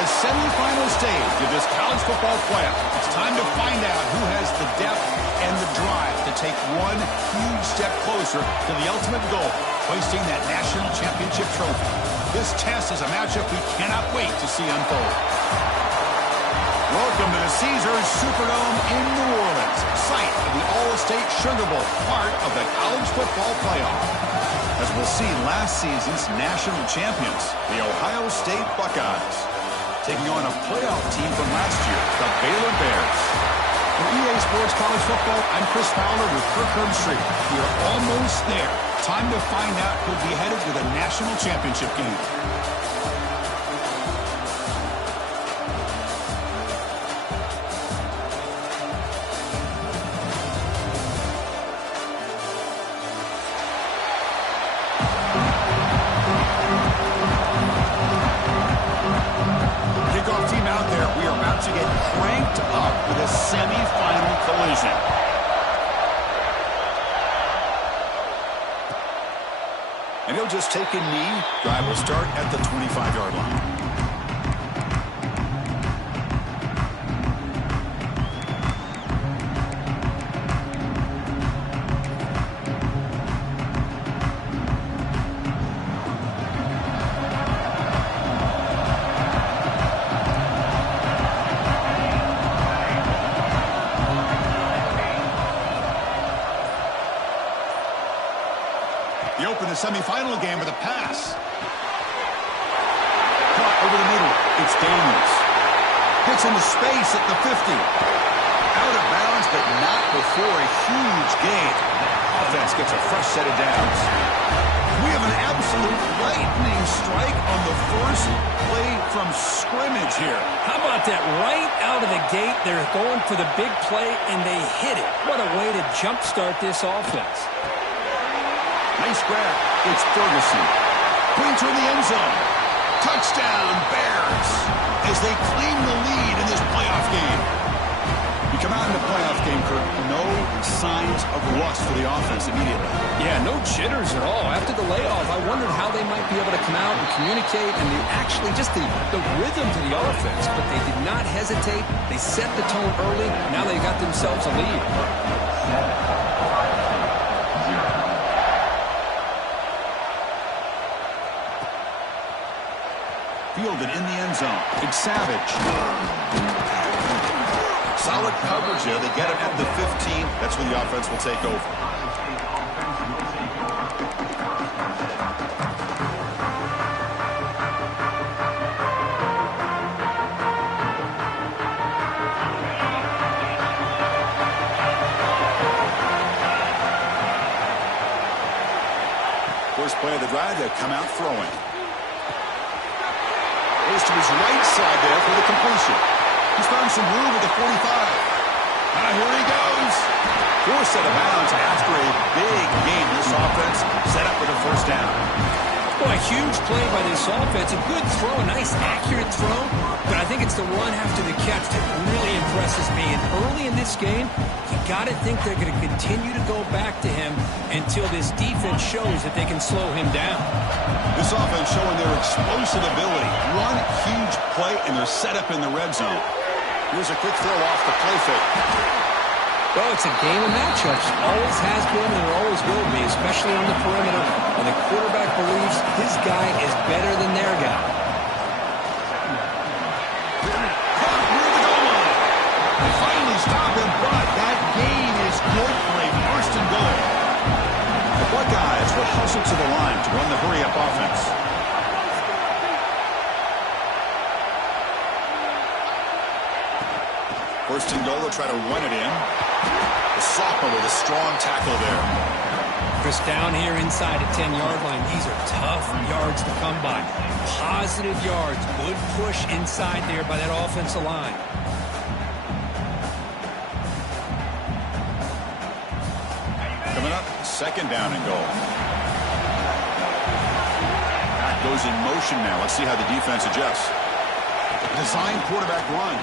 the semifinal stage of this college football playoff. It's time to find out who has the depth and the drive to take one huge step closer to the ultimate goal, hoisting that national championship trophy. This test is a matchup we cannot wait to see unfold. Welcome to the Caesars Superdome in New Orleans, site of the All-State Sugar Bowl, part of the college football playoff. As we'll see, last season's national champions, the Ohio State Buckeyes, taking on a playoff team from last year, the Baylor Bears. For EA Sports College Football, I'm Chris Fowler with Kirk Herbstreit. We are almost there. Time to find out who'll be headed to the national championship game. And he'll just take a knee. Drive will start at the 25-yard line. He opened the semifinal game with a pass. Caught over the middle. It's Daniels. Gets into space at the 50. Out of bounds, but not before a huge gain. Offense gets a fresh set of downs. We have an absolute lightning strike on the first play from scrimmage here. How about that? Right out of the gate, they're going for the big play, and they hit it. What a way to jumpstart this offense. Nice grab. It's Ferguson. Going toward the end zone. Touchdown, Bears, as they claim the lead in this playoff game. You come out in the playoff game, Kirk, no signs of rust for the offense immediately. Yeah, no jitters at all. After the layoff, I wondered how they might be able to come out and communicate, and actually just the rhythm to the offense. But they did not hesitate. They set the tone early. Now they got themselves a lead. Fielded in the end zone. It's Savage. Solid coverage there. They get it at the 15. That's when the offense will take over. First play of the drive, they come out throwing. Goes to his right side there for the completion. He's found some room at the 45. Here he goes. Forced out of bounds after a big game. This offense set up with a first down. Well, a huge play by this offense. A good throw, a nice accurate throw. But I think it's the run after the catch that really impresses me. And early in this game, you got to think they're going to continue to go back to him until this defense shows that they can slow him down. This offense showing their explosive ability. One huge play, and they're set up in the red zone. Here's a quick throw off the play fake. Well, it's a game of matchups. Always has been and there always will be, especially on the perimeter. And the quarterback believes his guy is better than their guy. Caught near the goal line. They finally stop him, but that gain is good for a first and goal. The Buckeyes will hustle to the line to run the hurry-up offense. First and goal, they'll try to run it in. The sophomore with a strong tackle there. Chris, down here inside the 10-yard line, these are tough yards to come by. Positive yards, good push inside there by that offensive line. Coming up, second down and goal. Back goes in motion now. Let's see how the defense adjusts. Design quarterback run.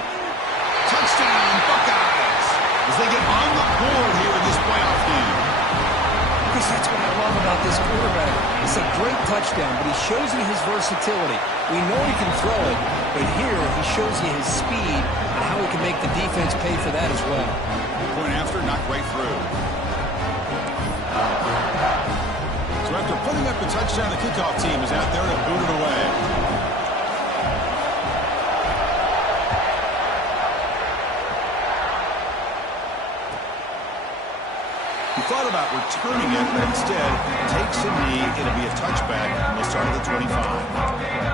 Touchdown, Buckeyes, as they get on the board here in this playoff game. Chris, that's what I love about this quarterback. It's a great touchdown, but he shows you his versatility. We know he can throw it, but here he shows you his speed and how he can make the defense pay for that as well. Point after, knocked right through. So after putting up a touchdown, the kickoff team is out there to boot it away. He thought about returning it, but instead takes a knee. It'll be a touchback, and we'll start at the 25.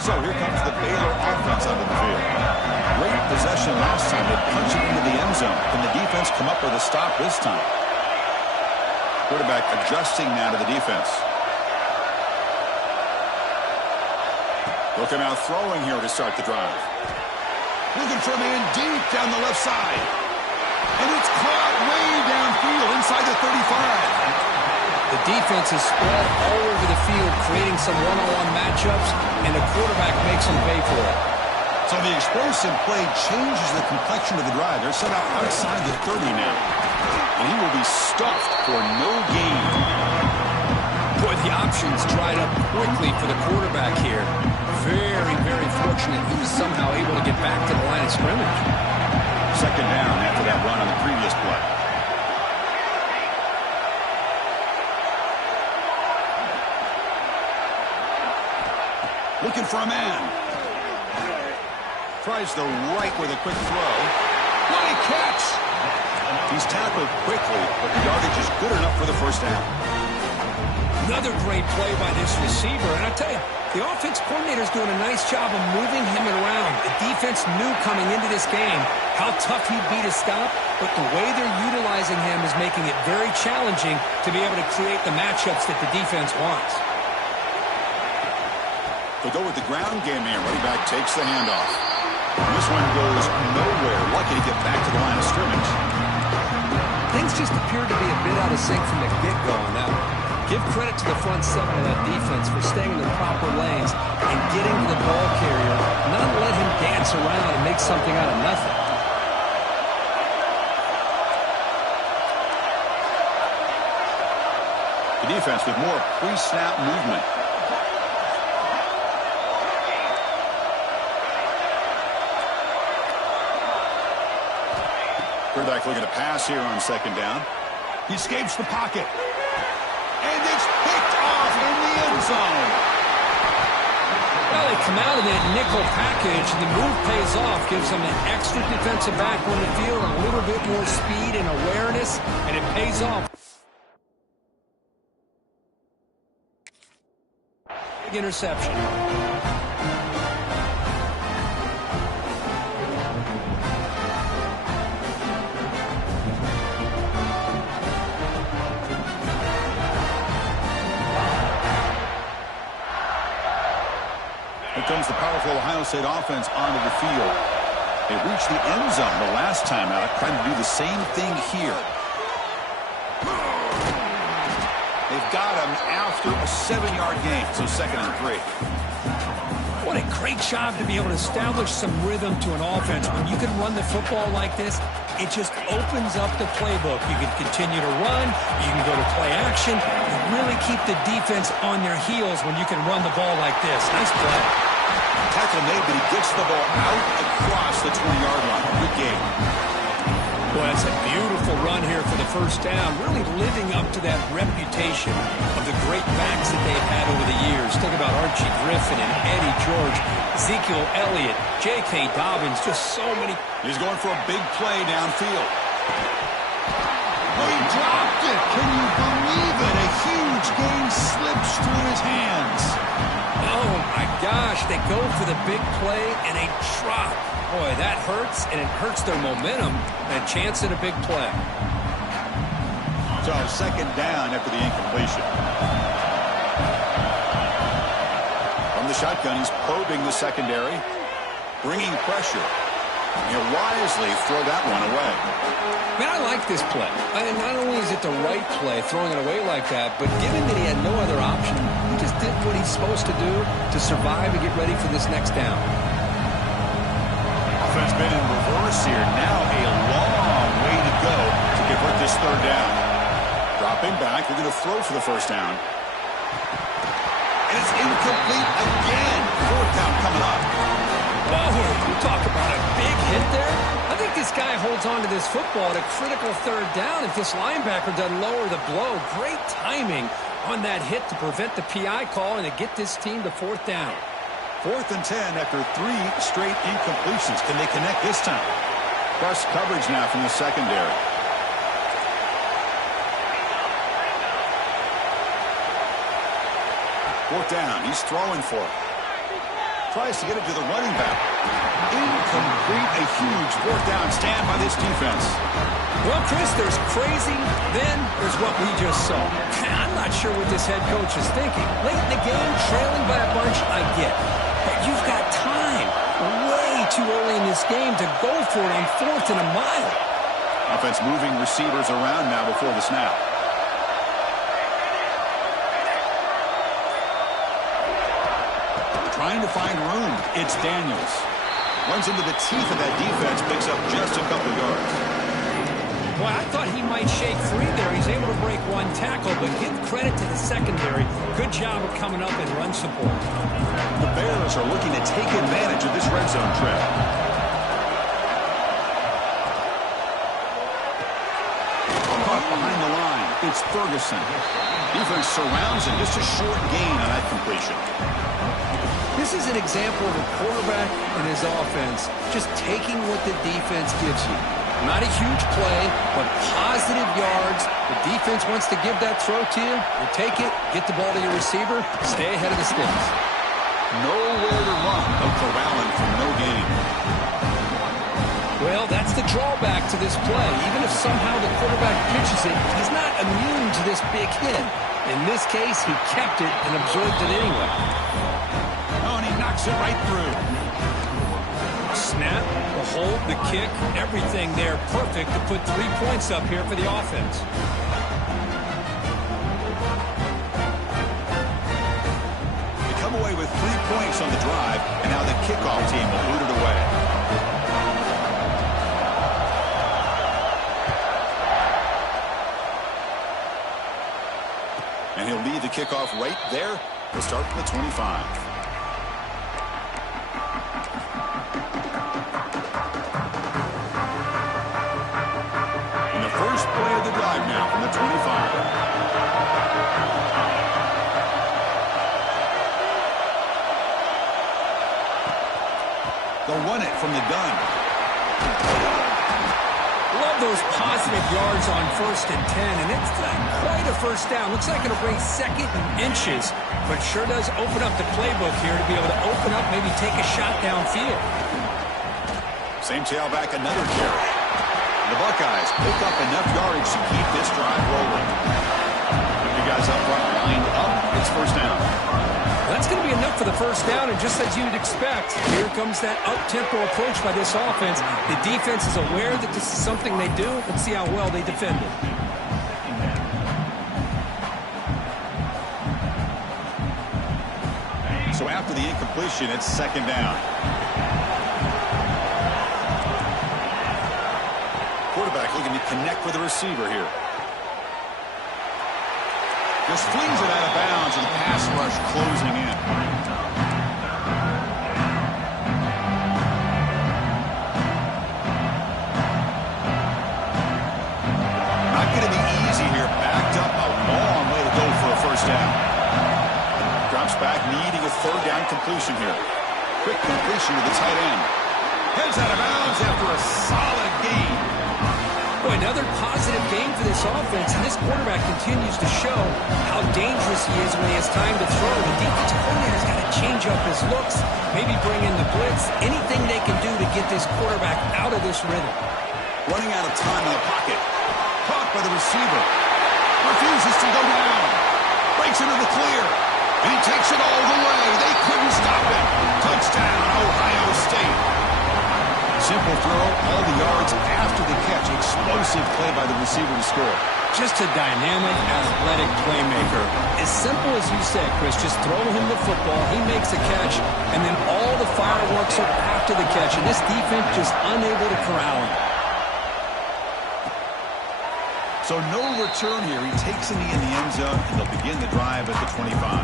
So here comes the Baylor offense onto the field. Great possession last time. They punch it into the end zone. Can the defense come up with a stop this time? Quarterback adjusting now to the defense. Looking out throwing here to start the drive. Looking for a man deep down the left side. And it's caught way downfield inside the 35. The defense is spread all over the field, creating some one-on-one matchups, and the quarterback makes them pay for it. So the explosive play changes the complexion of the drive. They're set up outside the 30 now. And he will be stuffed for no gain. Boy, the options dried up quickly for the quarterback here. Very, very fortunate he was somehow able to get back to the line of scrimmage. Second down after that run on the previous play. Looking for a man. Tries the right with a quick throw. What a catch! He's tackled quickly, but the yardage is good enough for the first down. Another great play by this receiver. And I tell you, the offense coordinator's doing a nice job of moving him around. The defense knew coming into this game how tough he'd be to stop, but the way they're utilizing him is making it very challenging to be able to create the matchups that the defense wants. They'll go with the ground game here. Running back takes the handoff. And this one goes nowhere. Lucky to get back to the line of scrimmage. Things just appeared to be a bit out of sync from the get-go on that one. Give credit to the front seven of that defense for staying in the proper lanes and getting to the ball carrier, not let him dance around and make something out of nothing. The defense with more pre-snap movement. Quarterback looking to pass here on second down. He escapes the pocket. And it's picked off in the end zone. Well, they come out of that nickel package. The move pays off, gives them an extra defensive back on the field, a little bit more speed and awareness, and it pays off. Big interception. Here comes the powerful Ohio State offense onto the field. They reached the end zone the last time out, trying to do the same thing here. They've got him after a 7-yard gain, so 2nd and 3. What a great job to be able to establish some rhythm to an offense. When you can run the football like this, it just opens up the playbook. You can continue to run. You can go to play action. You really keep the defense on their heels when you can run the ball like this. Nice play. Tackle made, but he gets the ball out across the 20-yard line. Good game. Boy, that's a beautiful run here for the first down. Really living up to that reputation of the great backs that they've had over the years. Think about Archie Griffin and Eddie George, Ezekiel Elliott, J.K. Dobbins, just so many. He's going for a big play downfield. Oh, he dropped it. Can you believe it? A huge gain slips through his hands. Oh, my gosh. They go for the big play and a drop. Boy, that hurts, and it hurts their momentum and a chance at a big play. So, second down after the incompletion. From the shotgun, he's probing the secondary, bringing pressure. He'll wisely throw that one away. Man, I like this play. And not only is it the right play, throwing it away like that, but given that he had no other option, he just did what he's supposed to do to survive and get ready for this next down. Offense been in reverse here. Now a long way to go to convert this third down. Dropping back likely going to throw for the first down. And it's incomplete again. Fourth down coming up. Whoa, you talk about a big hit there. I think this guy holds on to this football at a critical third down if this linebacker doesn't lower the blow. Great timing on that hit to prevent the PI call and to get this team to fourth down. 4th and 10 after 3 straight incompletions. Can they connect this time? Press coverage now from the secondary. Fourth down. He's throwing for it. Tries to get it to the running back. Incomplete. A huge fourth down stand by this defense. Well, Chris, there's crazy, then there's what we just saw. I'm not sure what this head coach is thinking. Late in the game, trailing by a bunch, I get. But you've got time. Way too early in this game to go for it on 4th and a mile. Offense moving receivers around now before the snap. Trying to find room. It's Daniels. Runs into the teeth of that defense, picks up just a couple yards. Well, I thought he might shake free there. He's able to break one tackle, but give credit to the secondary. Good job of coming up and run support. The Bears are looking to take advantage of this red zone trip. Caught behind the line. It's Ferguson. Defense surrounds him. Just a short gain on that completion. This is an example of a quarterback and his offense just taking what the defense gives you. Not a huge play, but positive yards. The defense wants to give that throw to you. You take it, get the ball to your receiver, stay ahead of the sticks. Nowhere to run. No corralling for no gain. Well, that's the drawback to this play. Even if somehow the quarterback pitches it, he's not immune to this big hit. In this case, he kept it and absorbed it anyway. Knocks it right through. Snap, the hold, the kick, everything there perfect to put 3 points up here for the offense. They come away with 3 points on the drive, and now the kickoff team will boot it away. And he'll lead the kickoff right there. He'll start from the 25. First play of the drive now from the 25. They'll run it from the gun. Love those positive yards on 1st and 10, and it's quite a first down. Looks like it'll bring 2nd and inches, but sure does open up the playbook here to be able to open up, maybe take a shot downfield. Same tailback, another carry. The Buckeyes pick up enough yardage to keep this drive rolling. You guys up front lined up. It's first down. That's going to be enough for the first down, and just as you'd expect, here comes that up-tempo approach by this offense. The defense is aware that this is something they do. Let's see how well they defend it. So after the incompletion, it's 2nd down. Quarterback looking to connect with the receiver here. Just flings it out of bounds and the pass rush closing in. Not going to be easy here. Backed up a long way to go for a first down. Drops back, needing a 3rd down completion here. Quick completion to the tight end. Heads out of bounds after a solid gain. Boy, another positive game for this offense, and this quarterback continues to show how dangerous he is when he has time to throw. The defensive coordinator's got to change up his looks, maybe bring in the blitz, anything they can do to get this quarterback out of this rhythm. Running out of time in the pocket. Caught by the receiver. Refuses to go down. Breaks into the clear. And he takes it all the way. They couldn't stop him. Touchdown, Ohio State. Simple throw, all the yards after the catch. Explosive play by the receiver to score. Just a dynamic, athletic playmaker. As simple as you said, Chris, just throw him the football, he makes a catch, and then all the fireworks are after the catch, and this defense just unable to corral him. So no return here. He takes a knee in the end zone, and they'll begin the drive at the 25.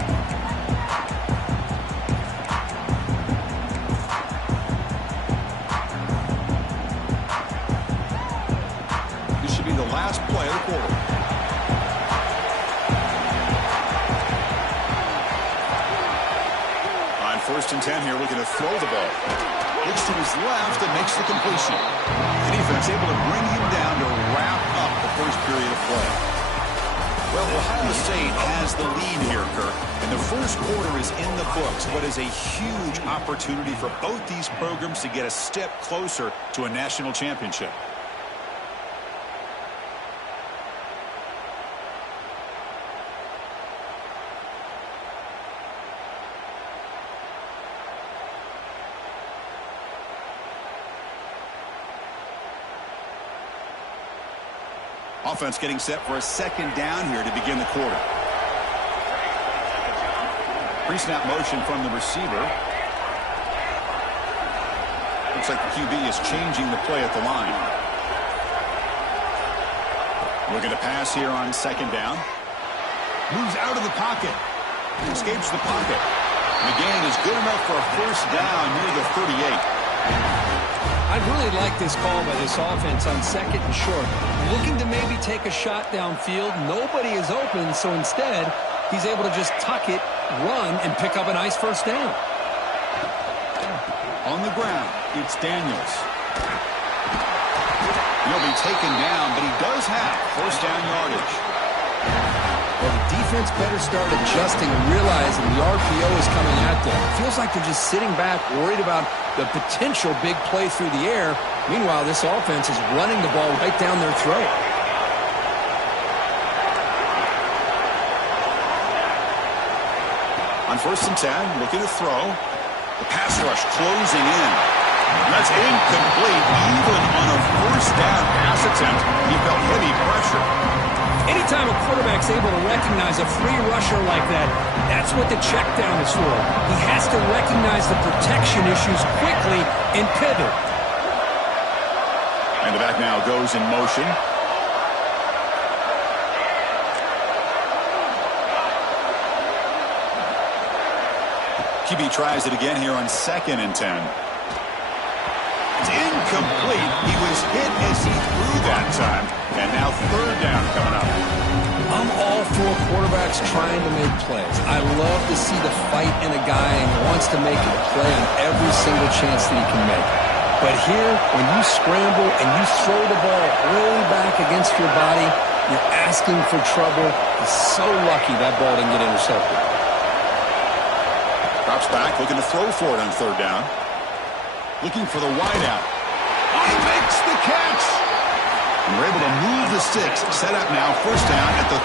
This should be the last play of the quarter. On 1st and 10 here, looking to throw the ball. Looks to his left and makes the completion. The defense able to bring him down to wrap up the first period of play. Well, Ohio State has the lead here, Kirk. And the first quarter is in the books. What is a huge opportunity for both these programs to get a step closer to a national championship. Offense getting set for a second down here to begin the quarter. Pre-snap motion from the receiver. Looks like the QB is changing the play at the line. Looking to pass here on second down. Moves out of the pocket. Escapes the pocket. The gain is good enough for a first down near the 38. I really like this call by this offense on second and short. Looking to maybe take a shot downfield. Nobody is open, so instead, he's able to just tuck it, run, and pick up a nice first down. On the ground, it's Daniels. He'll be taken down, but he does have first down yardage. Well, the defense better start adjusting and realizing the RPO is coming at them. It feels like they're just sitting back, worried about the potential big play through the air. Meanwhile, this offense is running the ball right down their throat. On 1st and 10, looking to throw. The pass rush closing in. That's incomplete. Even on a first down pass attempt, he felt heavy pressure. Anytime a quarterback's able to recognize a free rusher like that, that's what the check down is for. He has to recognize the protection issues quickly and pivot. And the back now goes in motion. QB tries it again here on 2nd and 10. It's incomplete. He was hit as he threw that time. And now 3rd down coming up. I'm all for quarterbacks trying to make plays. I love to see the fight in a guy and wants to make a play on every single chance that he can make. But here, when you scramble and you throw the ball way back against your body, you're asking for trouble. He's so lucky that ball didn't get intercepted. Drops back, looking to throw for it on 3rd down. Looking for the wideout. He makes the catch! And we're able to move the sticks. Set up now, first down at the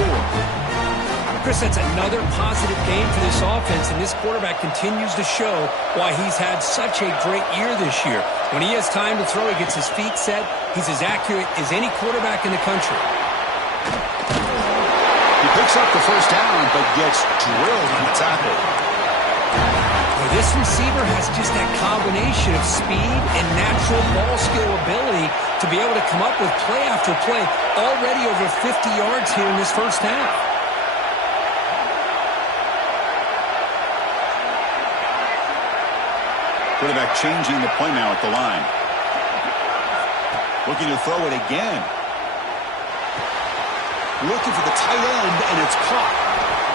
34. Chris, that's another positive game for this offense, and this quarterback continues to show why he's had such a great year this year. When he has time to throw, he gets his feet set. He's as accurate as any quarterback in the country. He picks up the first down, but gets drilled on the tackle. This receiver has just that combination of speed and natural ball skill ability to be able to come up with play after play, already over 50 yards here in this first half. Quarterback changing the play now at the line. Looking to throw it again. Looking for the tight end, and it's caught.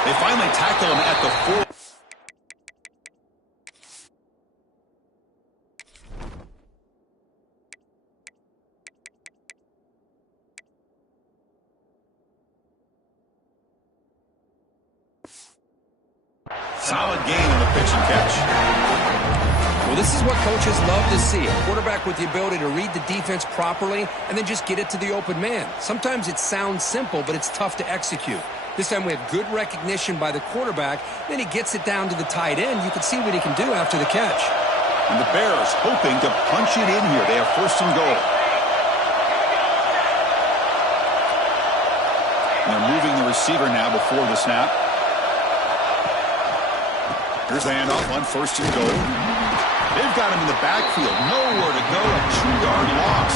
They finally tackle him at the 4. Solid gain on the pitch and catch. Well, this is what coaches love to see. A quarterback with the ability to read the defense properly and then just get it to the open man. Sometimes it sounds simple, but it's tough to execute. This time we have good recognition by the quarterback. Then he gets it down to the tight end. You can see what he can do after the catch. And the Bears hoping to punch it in here. They have 1st and goal. And they're moving the receiver now before the snap. Here's the handoff on 1st and goal. They've got him in the backfield. Nowhere to go. A 2-yard loss.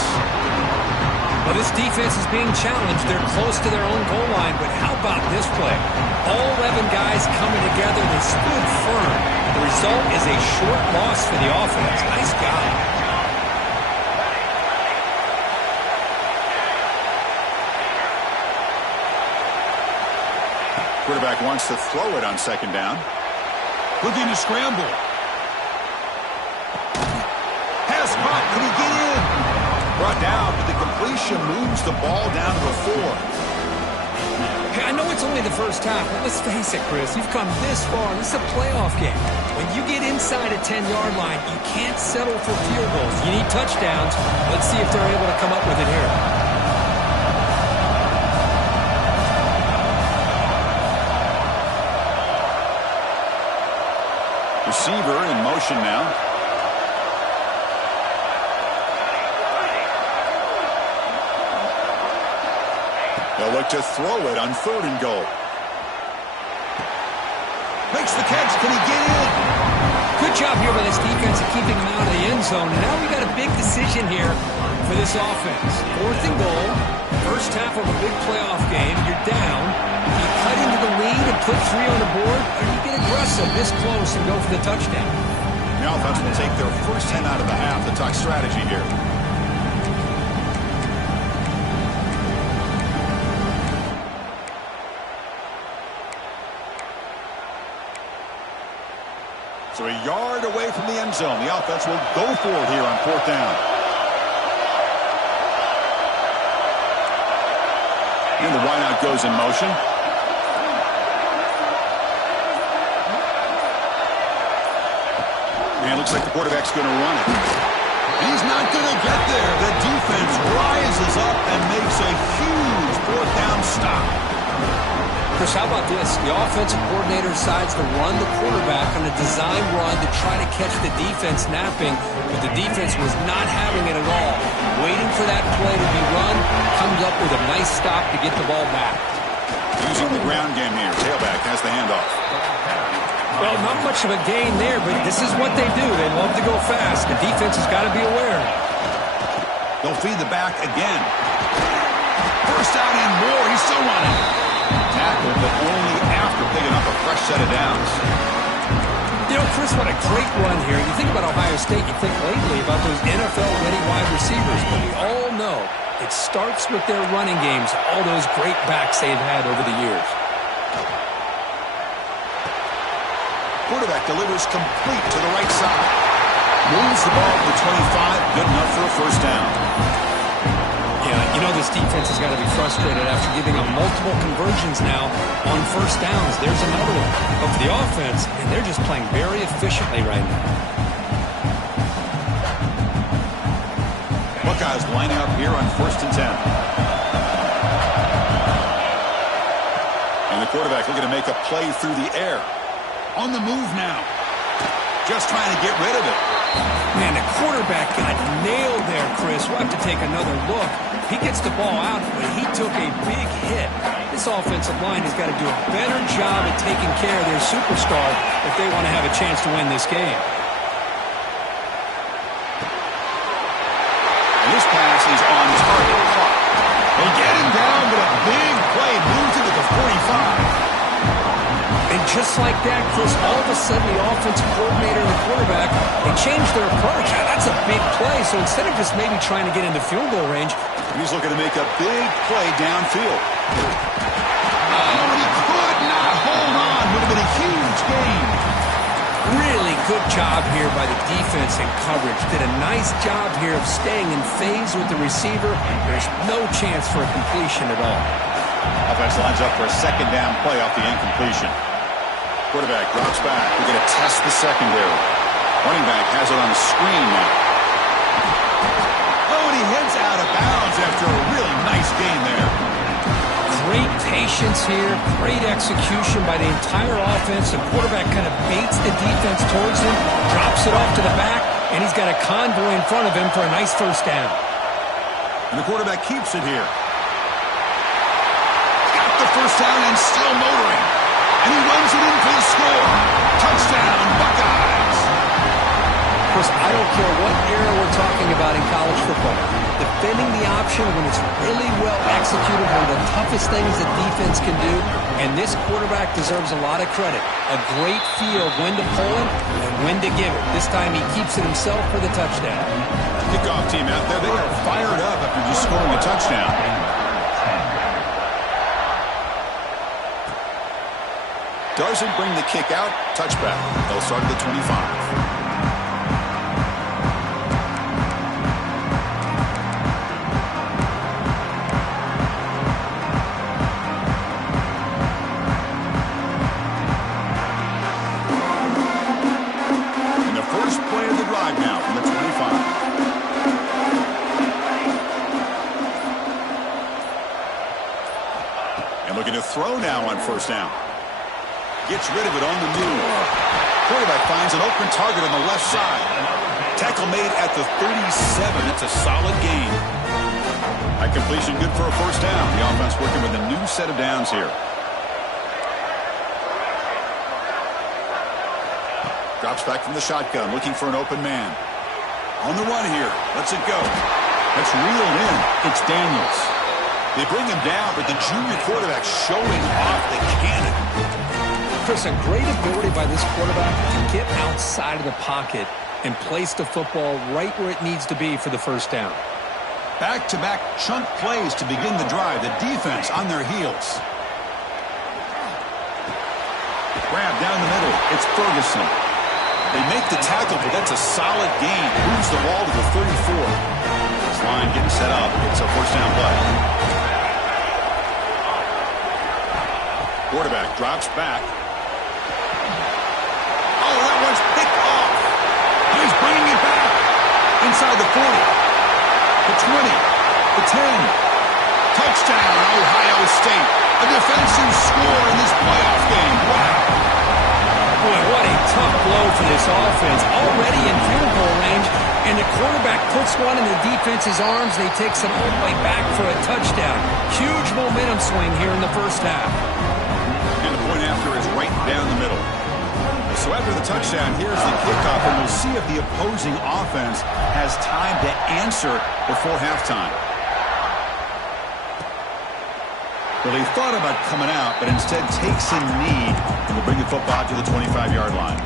Well, this defense is being challenged. They're close to their own goal line, but how about this play? All 11 guys coming together. They stood firm. The result is a short loss for the offense. Nice job. Quarterback wants to throw it on second down. Looking to scramble. Pass caught. Can he get in? Brought down, but the completion moves the ball down to the 4. Hey, I know it's only the first half, but let's face it, Chris. You've come this far. This is a playoff game. When you get inside a 10-yard line, you can't settle for field goals. You need touchdowns. Let's see if they're able to come up with it here. Receiver in motion now. They'll look to throw it on 3rd and goal. Makes the catch. Can he get in? Good job here by this defense of keeping him out of the end zone. And now we got a big decision here for this offense. 4th and goal. First half of a big playoff game. You're down. You cut into the lead and put 3 on the board, or you get aggressive this close and go for the touchdown. The offense will take their first 10 out of the half to talk strategy here. So a yard away from the end zone. The offense will go for it here on 4th down. And the wideout goes in motion. And it looks like the quarterback's going to run it. He's not going to get there. The defense rises up and makes a huge 4th down stop. Chris, how about this? The offensive coordinator decides to run the quarterback on a design run to try to catch the defense napping, but the defense was not having it at all. Waiting for that play to be run, comes up with a nice stop to get the ball back. Using the ground game here. Tailback has the handoff. Well, not much of a gain there, but this is what they do. They love to go fast. The defense has got to be aware. They'll feed the back again. First out and more. He's still running. Tackle, but only after picking up a fresh set of downs. You know, Chris, what a great run here. You think about Ohio State, you think lately about those NFL-ready wide receivers, but we all know it starts with their running games, all those great backs they've had over the years. Quarterback delivers complete to the right side. Moves the ball to the 25, good enough for a first down. Yeah, you know this defense has got to be frustrated after giving up multiple conversions now on first downs. There's another one. But for the offense, and they're just playing very efficiently right now. Buckeyes lining up here on 1st and 10. And the quarterback looking to make a play through the air. On the move now. Just trying to get rid of it. Man, the quarterback got nailed there, Chris. We'll have to take another look. He gets the ball out, but he took a big hit. This offensive line has got to do a better job at taking care of their superstar if they want to have a chance to win this game. And this pass is on target. They get him down, but a big play moves into the 45. And just like that, Chris, all of a sudden the offensive coordinator and the quarterback, they changed their approach. That's a big play. So instead of just maybe trying to get into field goal range, he's looking to make a big play downfield. Oh, and he could not hold on. Would have been a huge gain. Really good job here by the defense in coverage. Did a nice job here of staying in phase with the receiver. There's no chance for a completion at all. Offense lines up for a second down play off the incompletion. Quarterback drops back. We're going to test the secondary. Running back has it on the screen now. Oh, and he heads out of bounds after a really nice gain there. Great patience here. Great execution by the entire offense. The quarterback kind of baits the defense towards him, drops it off to the back, and he's got a convoy in front of him for a nice first down. And the quarterback keeps it here. Got the first down and still motoring. And he runs it in for the score. Touchdown, Buckeyes. Chris, I don't care what era we're talking about in college football. Defending the option when it's really well executed, one of the toughest things that defense can do, and this quarterback deserves a lot of credit. A great feel of when to pull it and when to give it. This time he keeps it himself for the touchdown. Kickoff team out there, they are fired up after just scoring a touchdown. Doesn't bring the kick out. Touchback. They'll start at the 25. Throw now on first down. Gets rid of it on the move. Quarterback finds an open target on the left side. Tackle made at the 37. It's a solid gain. That completion good for a first down. The offense working with a new set of downs here. Drops back from the shotgun, looking for an open man. On the run here. Lets it go. That's reeled in. It's Daniels. They bring him down, but the junior quarterback showing off the cannon. Chris, a great ability by this quarterback to get outside of the pocket and place the football right where it needs to be for the first down. Back-to-back chunk plays to begin the drive. The defense on their heels. Grab down the middle. It's Ferguson. They make the tackle, but that's a solid gain. Moves the ball to the 34. This line getting set up. It's a first down play. Quarterback drops back. Oh, that one's picked off. He's bringing it back. Inside the 40. The 20. The 10. Touchdown, Ohio State. A defensive score in this playoff game. Wow. Boy, what a tough blow for this offense. Already in field goal range, and the quarterback puts one in the defense's arms, and he takes it all the way back for a touchdown. Huge momentum swing here in the first half. And the point after is right down the middle. So after the touchdown, here's the kickoff, and we'll see if the opposing offense has time to answer before halftime. Well, he thought about coming out, but instead takes a knee and will bring the football to the 25-yard line.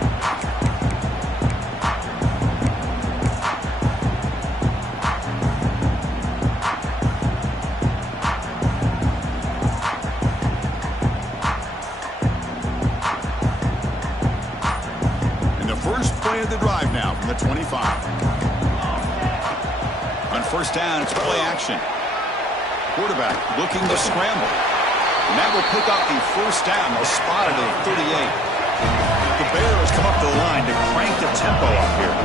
Of the drive now from the 25. On first down, it's play action. Quarterback looking to scramble. And that will pick up the first down. They'll spot it at the 38. The Bears come up to the line to crank the tempo up here.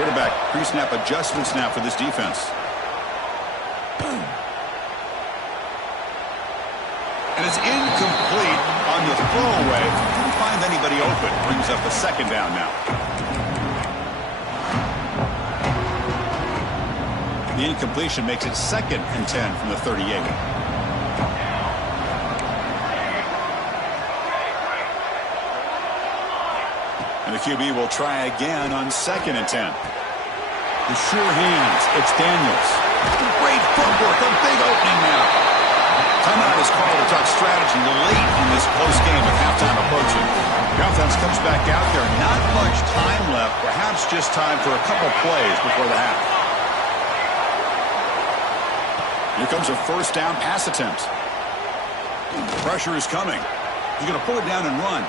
Quarterback pre-snap adjustment snap for this defense. And it's incomplete on the throwaway. Didn't find anybody open. Brings up a second down now. The incompletion makes it 2nd and 10 from the 38. And the QB will try again on 2nd and 10. The sure hands. It's Daniels. Great footwork. A big opening now. Timeout is called to talk strategy late in this close game with halftime approaching. The offense comes back out there. Not much time left. Perhaps just time for a couple plays before the half. Here comes a first down pass attempt. Pressure is coming. He's going to pull it down and run.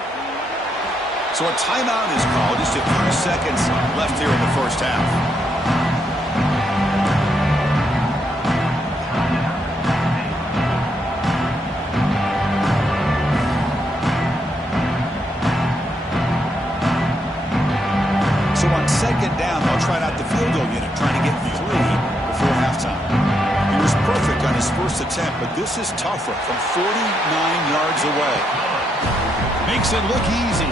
So a timeout is called. Just a few seconds left here in the first half. Second down, they'll try out the field goal unit, trying to get 3 before halftime. He was perfect on his first attempt, but this is tougher from 49 yards away. Makes it look easy.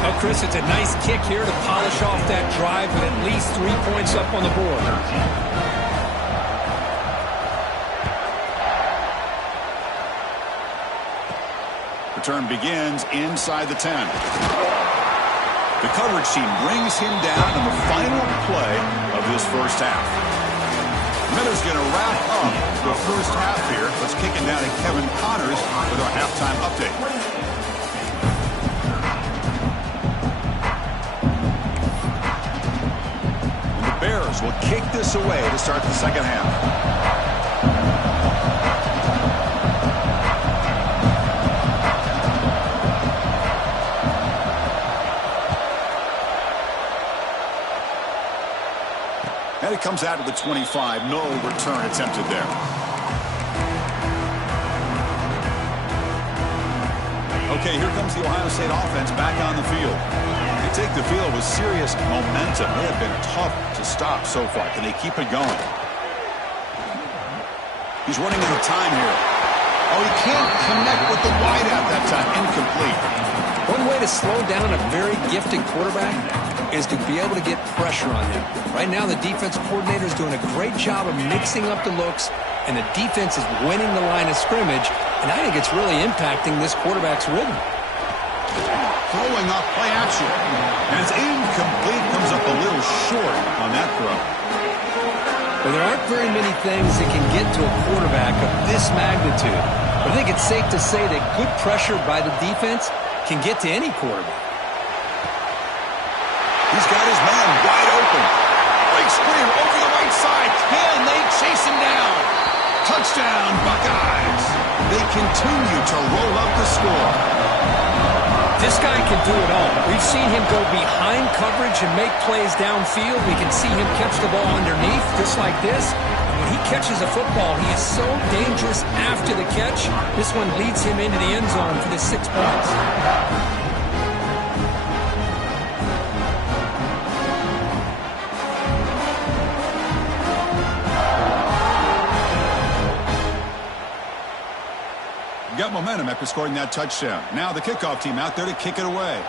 Oh, Chris, it's a nice kick here to polish off that drive with at least 3 points up on the board. Return begins inside the 10. The coverage team brings him down in the final play of this first half. Miller's going to wrap up the first half here. Let's kick it down to Kevin Connors with our halftime update. And the Bears will kick this away to start the second half. And it comes out of the 25. No return attempted there. Okay, here comes the Ohio State offense back on the field. They take the field with serious momentum. They have been tough to stop so far. Can they keep it going? He's running out of time here. Oh, he can't connect with the wideout that time. Incomplete. One way to slow down a very gifted quarterback is to be able to get pressure on him. Right now, the defensive coordinator is doing a great job of mixing up the looks, and the defense is winning the line of scrimmage, and I think it's really impacting this quarterback's rhythm. Throwing up play action. And it's incomplete. Comes up a little short on that throw. Well, there aren't very many things that can get to a quarterback of this magnitude. But I think it's safe to say that good pressure by the defense can get to any quarterback. He's got his man wide open. Big screen over the right side. Can they chase him down? Touchdown, Buckeyes. They continue to roll up the score. This guy can do it all. We've seen him go behind coverage and make plays downfield. We can see him catch the ball underneath, just like this. And when he catches a football, he is so dangerous after the catch. This one leads him into the end zone for the 6 points. Got momentum after scoring that touchdown. Now the kickoff team out there to kick it away.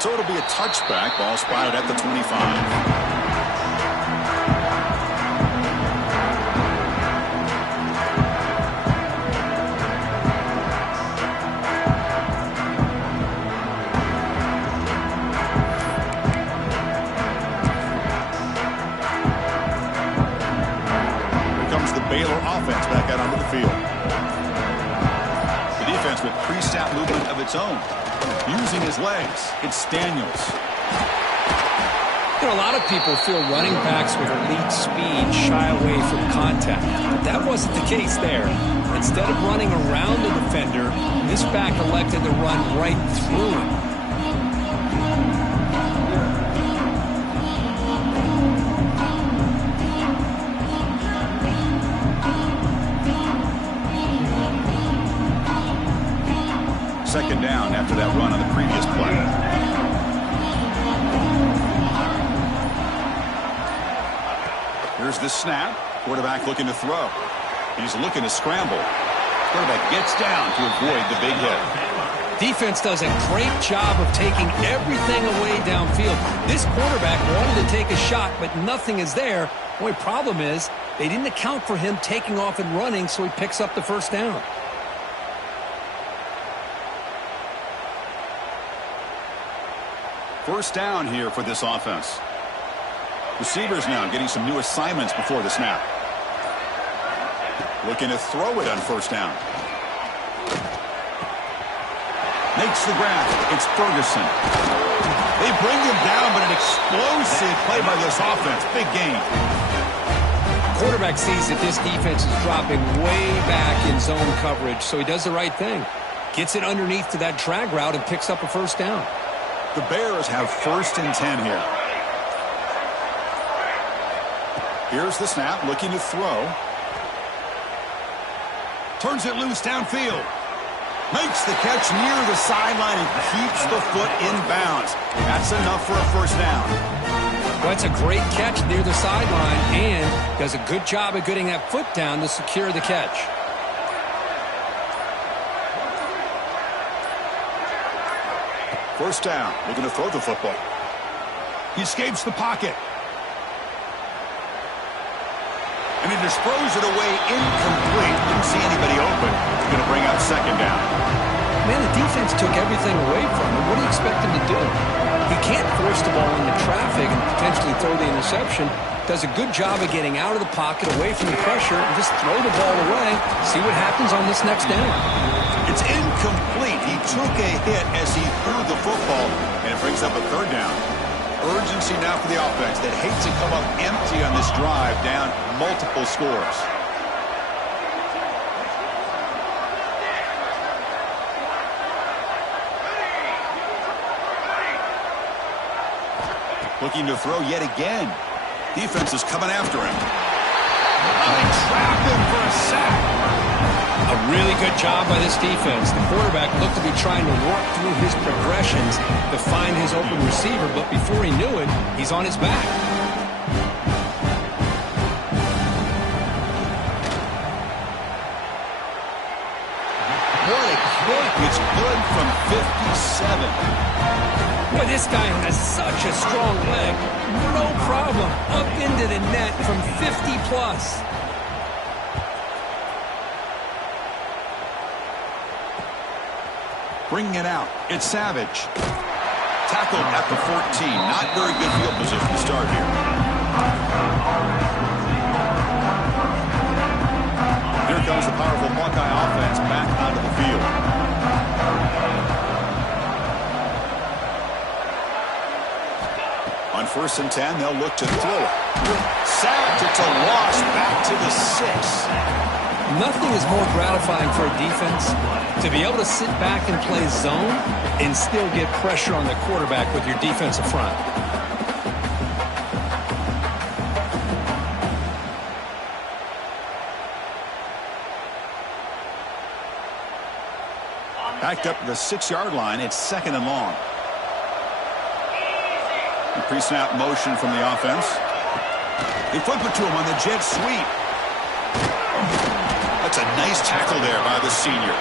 So it'll be a touchback. Ball spotted at the 25. Baylor offense back out onto the field. The defense with pre-snap movement of its own. Using his legs, it's Daniels. You know, a lot of people feel running backs with elite speed shy away from contact. But that wasn't the case there. Instead of running around the defender, this back elected to run right through him. Second down after that run on the previous play. Here's the snap. Quarterback looking to throw. He's looking to scramble. Quarterback gets down to avoid the big hit. Defense does a great job of taking everything away downfield. This quarterback wanted to take a shot, but nothing is there. The only problem is they didn't account for him taking off and running, so he picks up the first down. First down here for this offense. Receivers now getting some new assignments before the snap. Looking to throw it on first down. Makes the grab. It's Ferguson. They bring him down, but an explosive play by this offense. Big gain. Quarterback sees that this defense is dropping way back in zone coverage, so he does the right thing. Gets it underneath to that drag route and picks up a first down. The Bears have 1st and 10 here. Here's the snap, looking to throw. Turns it loose downfield. Makes the catch near the sideline and keeps the foot in bounds. That's enough for a first down. Well, that's a great catch near the sideline and does a good job of getting that foot down to secure the catch. First down, looking to throw the football. He escapes the pocket. And he just throws it away incomplete. Didn't see anybody open. He's going to bring up second down. Man, the defense took everything away from him. What do you expect him to do? He can't force the ball into traffic and potentially throw the interception. Does a good job of getting out of the pocket, away from the pressure, and just throw the ball away. See what happens on this next down. It's incomplete. He took a hit as he threw the football, and it brings up a third down. Urgency now for the offense that hates to come up empty on this drive, down multiple scores. Looking to throw yet again. Defense is coming after him. They trap him for a sack. A really good job by this defense. The quarterback looked to be trying to work through his progressions to find his open receiver, but before he knew it, he's on his back. What a kick. It's good from 57. Boy, this guy has such a strong leg. No problem. Up into the net from 50 plus. Bringing it out. It's Savage. Tackled at the 14. Not very good field position to start here. Here comes the powerful Buckeye offense back onto the field. On 1st and 10, they'll look to throw it. Sacked. It's a loss back to the 6. Nothing is more gratifying for a defense to be able to sit back and play zone and still get pressure on the quarterback with your defensive front. Backed up to the 6-yard line. It's 2nd and long. The pre-snap motion from the offense. They flip it to him on the jet sweep. That's a nice tackle there by the senior.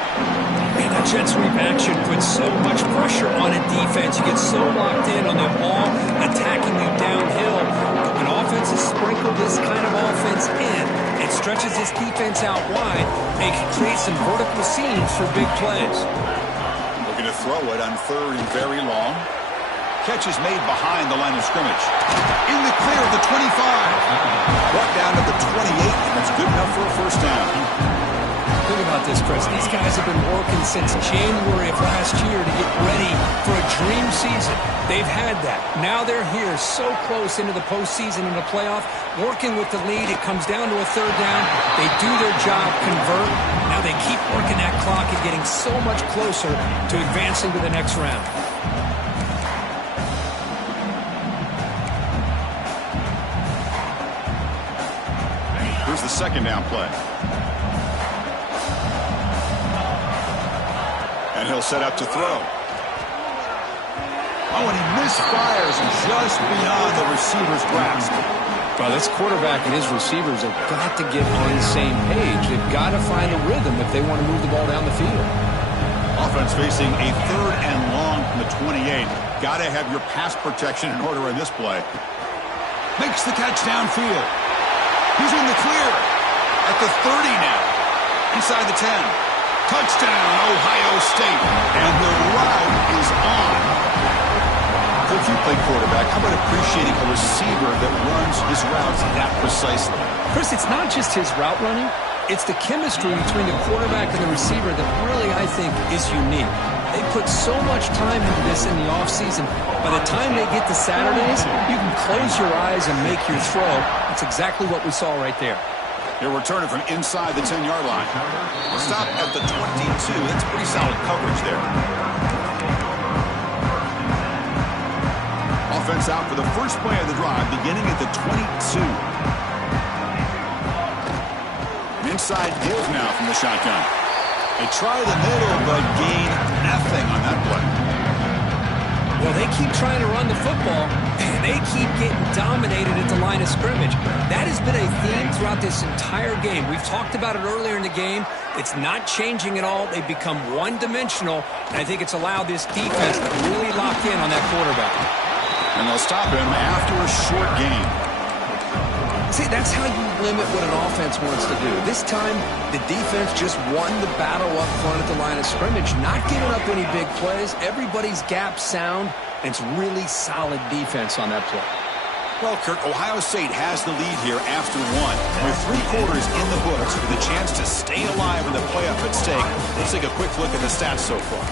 Man, that jet sweep action puts so much pressure on a defense. You get so locked in on the ball attacking you downhill. When offenses sprinkle this kind of offense in, it stretches this defense out wide and can create some vertical seams for big plays. Looking to throw it on 3rd and very long. Catch is made behind the line of scrimmage. In the clear of the 25. Brought down to the 28, and that's good enough for a first down. Think about this, Chris. These guys have been working since January of last year to get ready for a dream season. They've had that. Now they're here so close into the postseason and the playoff, working with the lead. It comes down to a 3rd down. They do their job, convert. Now they keep working that clock and getting so much closer to advancing to the next round. Here's the 2nd down play. And he'll set up to throw. Oh, and he misfires just beyond the receiver's grasp. Well, this quarterback and his receivers have got to get on the same page. They've got to find a rhythm if they want to move the ball down the field. Offense facing a 3rd and long from the 28. Got to have your pass protection in order in this play. Makes the catch downfield. He's in the clear at the 30 now. Inside the 10. Touchdown, Ohio State. And the route is on. If you play quarterback, how about appreciating a receiver that runs his routes that precisely? Chris, it's not just his route running. It's the chemistry between the quarterback and the receiver that really, I think, is unique. They put so much time into this in the offseason. By the time they get to Saturdays, you can close your eyes and make your throw. That's exactly what we saw right there. They're returning from inside the 10-yard line. Stop at the 22. That's pretty solid coverage there. Offense out for the first play of the drive, beginning at the 22. Inside deals now from the shotgun. They try the middle, but gain nothing on that play. Well, they keep trying to run the football, and they keep getting dominated at the line of scrimmage. That has been a theme throughout this entire game. We've talked about it earlier in the game. It's not changing at all. They've become one-dimensional, and I think it's allowed this defense to really lock in on that quarterback. And they'll stop him after a short gain. See, that's how you limit what an offense wants to do. This time, the defense just won the battle up front at the line of scrimmage, not giving up any big plays. Everybody's gap sound, and it's really solid defense on that play. Well, Kirk, Ohio State has the lead here after one. With 3 quarters in the books with a chance to stay alive in the playoff at stake, let's take a quick look at the stats so far.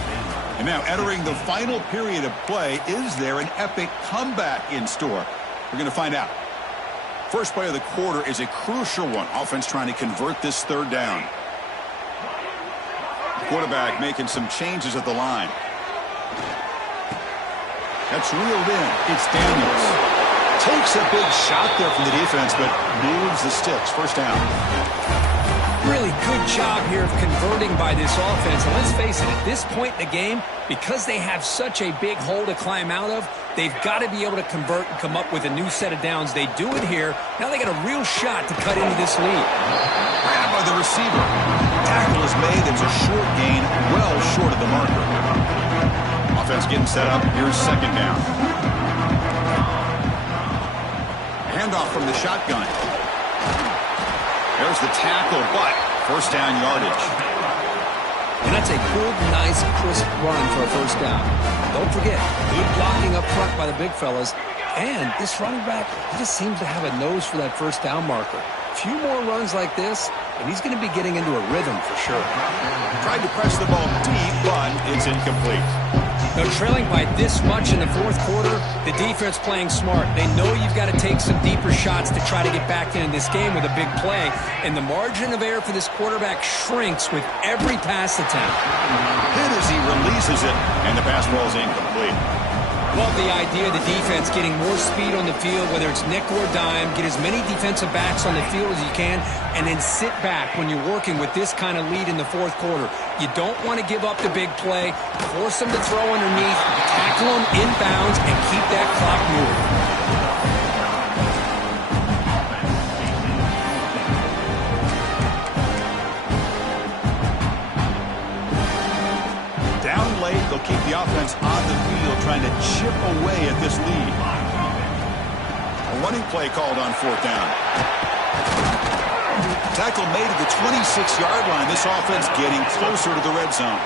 And now entering the final period of play, is there an epic comeback in store? We're going to find out. First play of the quarter is a crucial one. Offense trying to convert this third down. Quarterback making some changes at the line. That's reeled in. It's Daniels. Takes a big shot there from the defense, but moves the sticks. First down. Really good job here of converting by this offense. And let's face it, at this point in the game, because they have such a big hole to climb out of, they've got to be able to convert and come up with a new set of downs. They do it here. Now they got a real shot to cut into this lead. Grab by the receiver. Tackle is made. It's a short gain, well short of the marker. Offense getting set up. Here's second down. Handoff from the shotgun. There's the tackle, but first down yardage. And that's a good, nice, crisp run for a first down. Don't forget, good blocking up front by the big fellas. And this running back, he just seems to have a nose for that first down marker. A few more runs like this, and he's going to be getting into a rhythm for sure. Tried to press the ball deep, but it's incomplete. Now, trailing by this much in the fourth quarter, the defense playing smart. They know you've got to take some deeper shots to try to get back in this game with a big play. And the margin of error for this quarterback shrinks with every pass attempt. Hit as he releases it, and the pass ball is incomplete. Love the idea of the defense getting more speed on the field, whether it's nickel or dime, get as many defensive backs on the field as you can, and then sit back when you're working with this kind of lead in the fourth quarter. You don't want to give up the big play, force them to throw underneath, tackle them inbounds, and keep that clock moving. They'll keep the offense on the field trying to chip away at this lead. A running play called on fourth down. Tackle made at the 26-yard line. This offense getting closer to the red zone.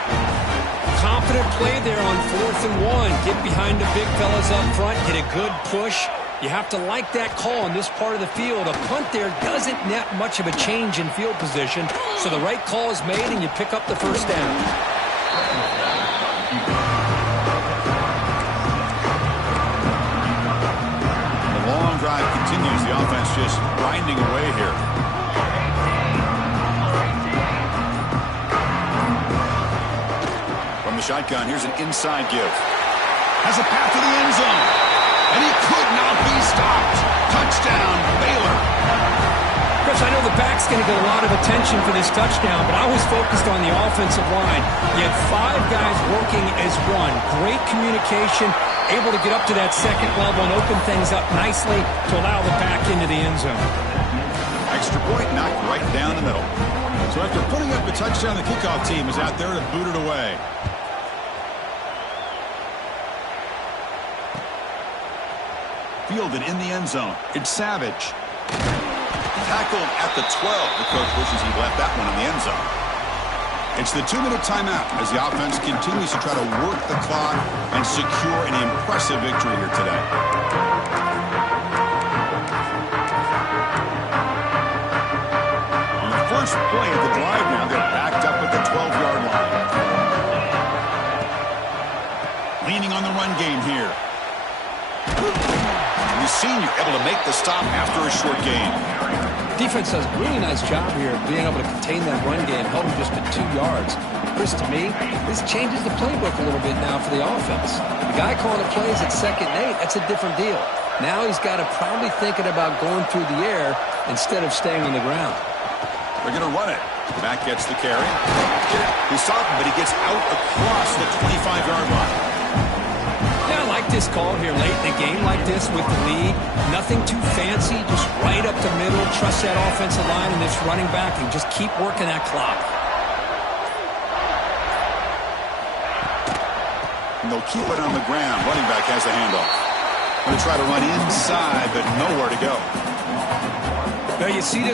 Confident play there on 4th and 1. Get behind the big fellas up front. Get a good push. You have to like that call on this part of the field. A punt there doesn't net much of a change in field position. So the right call is made and you pick up the first down. Drive continues. The offense just grinding away here. From the shotgun, here's an inside give. Has a path to the end zone. And he could not be stopped. Touchdown, Baylor. Chris, I know the back's going to get a lot of attention for this touchdown, but I was focused on the offensive line. You had 5 guys working as one. Great communication, able to get up to that second level and open things up nicely to allow the back into the end zone. Extra point knocked right down the middle. So after putting up a touchdown, the kickoff team is out there to boot it away. Fielded in the end zone. It's Savage. Tackled at the 12. The coach wishes he left that one in the end zone. It's the 2-minute timeout as the offense continues to try to work the clock and secure an impressive victory here today. On the first play of the drive now, they're backed up at the 12-yard line. Leaning on the run game here. And the senior able to make the stop after a short gain. Defense does a really nice job here of being able to contain that run game, held him just to 2 yards. Chris, to me, this changes the playbook a little bit now for the offense. The guy calling the plays at 2nd and 8, that's a different deal. Now he's got to probably thinking about going through the air instead of staying on the ground. They're going to run it. Back gets the carry. He stopped him, but he gets out across the 25-yard line. Yeah, I like this call here late in the game like this with the lead. Nothing too fancy, just right up the middle. Trust that offensive line and this running back and just keep working that clock. And they'll keep it on the ground. Running back has the handoff. Going to try to run inside, but nowhere to go. Well, you see this.